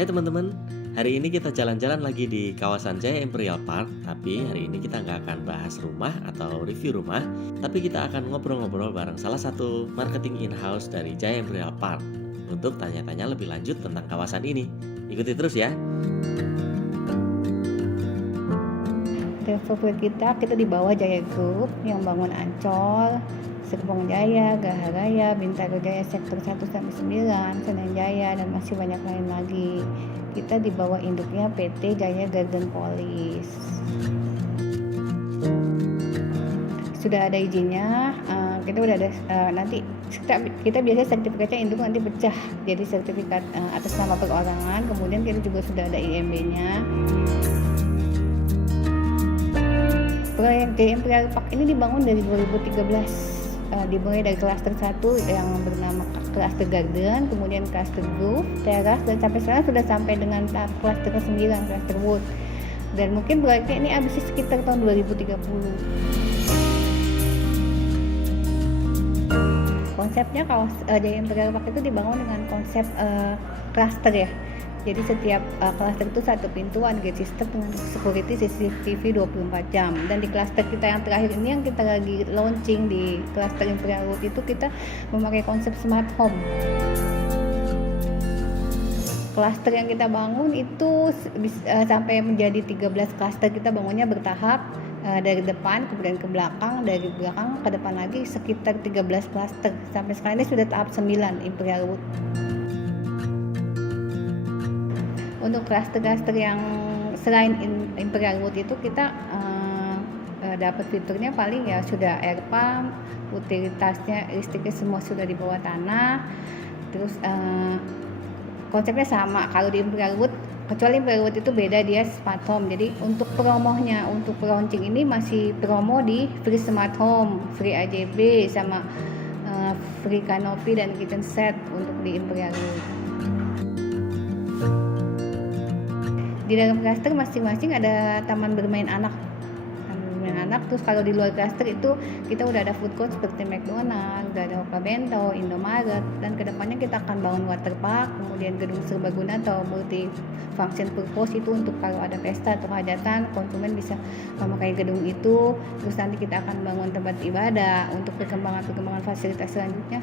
Hai teman-teman, hari ini kita jalan-jalan lagi di kawasan Jaya Imperial Park. Tapi hari ini kita nggak akan bahas rumah atau review rumah, tapi kita akan ngobrol-ngobrol bareng salah satu marketing in-house dari Jaya Imperial Park untuk tanya-tanya lebih lanjut tentang kawasan ini. Ikuti terus ya. Travel kita di bawah Jaya Group yang bangun Ancol, Serpong Jaya, Gaharaya, Bintaro Jaya Sektor 1 sampai 9, Senen Jaya, dan masih banyak lain lagi. Kita di bawah induknya PT Jaya Garden Police. Sudah ada izinnya, kita udah ada nanti kita biasanya sertifikatnya induk nanti pecah jadi sertifikat atas nama perorangan, kemudian kita juga sudah ada IMB-nya. Proyek Jaya Imperial Park ini dibangun dari 2013. Dimulai dari klaster 1 yang bernama klaster Garden, kemudian klaster Grove, Teras, dan sampai sekarang sudah sampai dengan tahap klaster ke-9, klaster Wood. Dan mungkin proyeknya ini habis sekitar tahun 2030. Konsepnya kalau Jaya Imperial Park itu dibangun dengan konsep klaster ya. Jadi setiap klaster itu satu pintu, one gate system dengan security CCTV 24 jam. Dan di klaster kita yang terakhir ini yang kita lagi launching di klaster Imperial Wood itu kita memakai konsep smart home. Klaster yang kita bangun itu sampai menjadi 13 klaster, kita bangunnya bertahap. Dari depan kemudian ke belakang, dari belakang ke depan lagi sekitar 13 klaster. Sampai sekarang ini sudah tahap 9 Imperial Wood. Untuk klaster-klaster yang selain Imperial Wood itu kita dapat fiturnya paling ya sudah air pump, utilitasnya, listriknya semua sudah di bawah tanah. Terus konsepnya sama kalau di Imperial Wood, kecuali Imperial Wood itu beda, dia smart home. Jadi untuk promonya, untuk launching ini masih promo di free smart home, free AJB, sama free canopy dan kitchen set untuk di Imperial Wood. Di dalam klaster masing-masing ada taman bermain anak. Terus kalau di luar klaster itu kita udah ada food court seperti McDonald, udah ada Hoka Bento, Indomaret, dan kedepannya kita akan bangun water park, kemudian gedung serbaguna atau multi function purpose itu untuk kalau ada pesta atau hajatan konsumen bisa memakai gedung itu. Terus nanti kita akan bangun tempat ibadah untuk perkembangan fasilitas selanjutnya,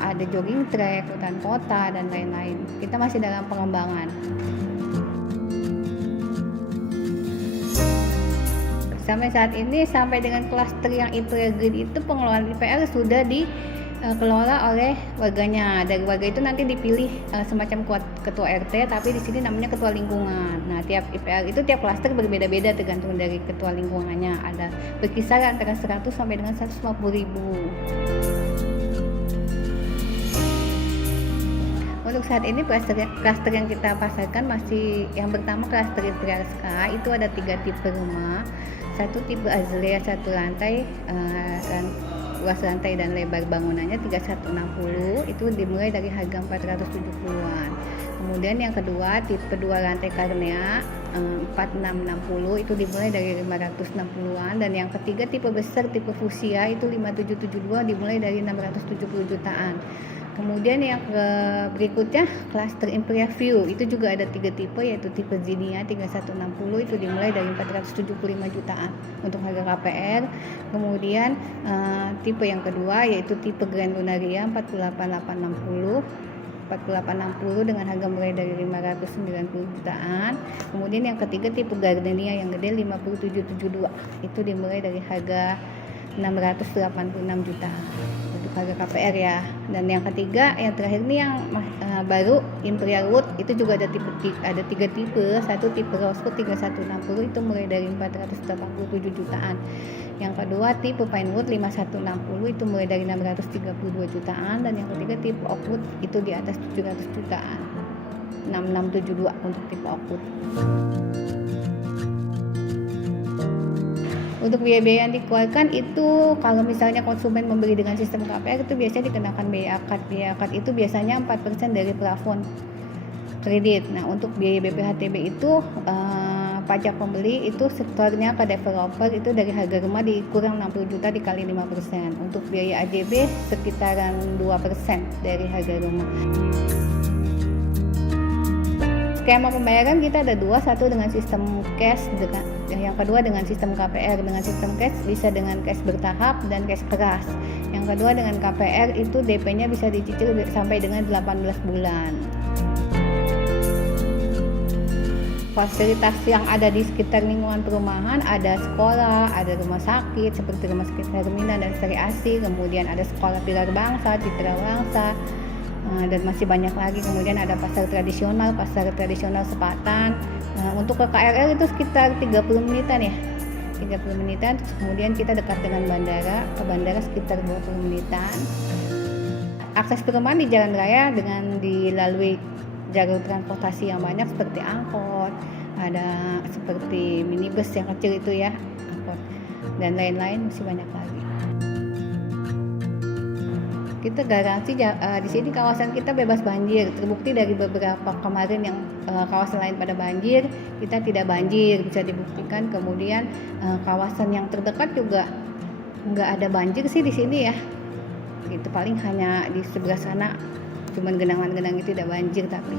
ada jogging track, hutan kota, dan lain-lain. Kita masih dalam pengembangan. Sampai saat ini, sampai dengan klaster yang Imperial Green itu pengelolaan IPR sudah dikelola oleh warganya. Dari warga itu nanti dipilih semacam ketua RT, tapi di sini namanya ketua lingkungan. Nah, tiap IPR itu tiap klaster berbeda-beda tergantung dari ketua lingkungannya. Ada berkisar antara 100 sampai dengan 150.000. Untuk saat ini klaster yang kita pasarkan masih yang pertama klaster Imperial Sky, itu ada 3 tipe rumah. Satu tipe Azalea 1 lantai, dan luas lantai dan lebar bangunannya 3160, itu dimulai dari harga 470-an. Kemudian yang kedua tipe 2 lantai Karnea 4660, itu dimulai dari 560-an. Dan yang ketiga tipe besar tipe Fuchsia itu 5772, dimulai dari 670 jutaan. Kemudian yang berikutnya klaster Imperial View, itu juga ada 3 tipe, yaitu tipe Zinnia 3160, itu dimulai dari 475 jutaan untuk harga KPR. Kemudian tipe yang kedua yaitu tipe Grand Lunaria 48860 dengan harga mulai dari 590 jutaan. Kemudian yang ketiga tipe Gardenia yang gede 5772, itu dimulai dari harga 686 juta untuk harga KPR ya. Dan yang ketiga, yang terakhir ini yang baru Imperial Wood, itu juga ada 3 tipe. Satu tipe Rosewood 3160, itu mulai dari 487 jutaan. Yang kedua tipe Pinewood 5160, itu mulai dari 632 jutaan. Dan yang ketiga tipe Oakwood, itu di atas 700 jutaan, 6672 untuk tipe Oakwood. Untuk biaya-biaya yang dikeluarkan itu kalau misalnya konsumen membeli dengan sistem KPR itu biasanya dikenakan biaya akad. Biaya akad itu biasanya 4% dari plafon kredit. Nah, untuk biaya BPHTB itu pajak pembeli itu setornya ke developer itu dari harga rumah dikurang 60 juta dikali 5%. Untuk biaya AJB sekitaran 2% dari harga rumah. skema pembayaran kita ada dua, satu dengan sistem cash, yang kedua dengan sistem KPR. Dengan sistem cash bisa dengan cash bertahap dan cash keras. Yang kedua dengan KPR itu DP-nya bisa dicicil sampai dengan 18 bulan. Fasilitas yang ada di sekitar lingkungan perumahan ada sekolah, ada rumah sakit seperti Rumah Sakit Hermina dan Sri Asih, kemudian ada sekolah Pilar Bangsa, Citra Bangsa, dan masih banyak lagi. Kemudian ada pasar tradisional Sepatan. Untuk ke KRL itu sekitar 30 menitan ya, 30 menitan. Terus kemudian kita dekat dengan bandara, ke bandara sekitar 20 menitan. Akses perumahan di jalan raya dengan dilalui jalur transportasi yang banyak seperti angkot, ada seperti minibus yang kecil itu ya, angkot, dan lain-lain, masih banyak lagi. Kita garansi di sini kawasan kita bebas banjir. Terbukti dari beberapa kemarin yang kawasan lain pada banjir, kita tidak banjir, bisa dibuktikan. Kemudian kawasan yang terdekat juga nggak ada banjir sih di sini ya. Gitu, paling hanya di sebelah sana cuman genangan-genang itu tidak banjir tapi.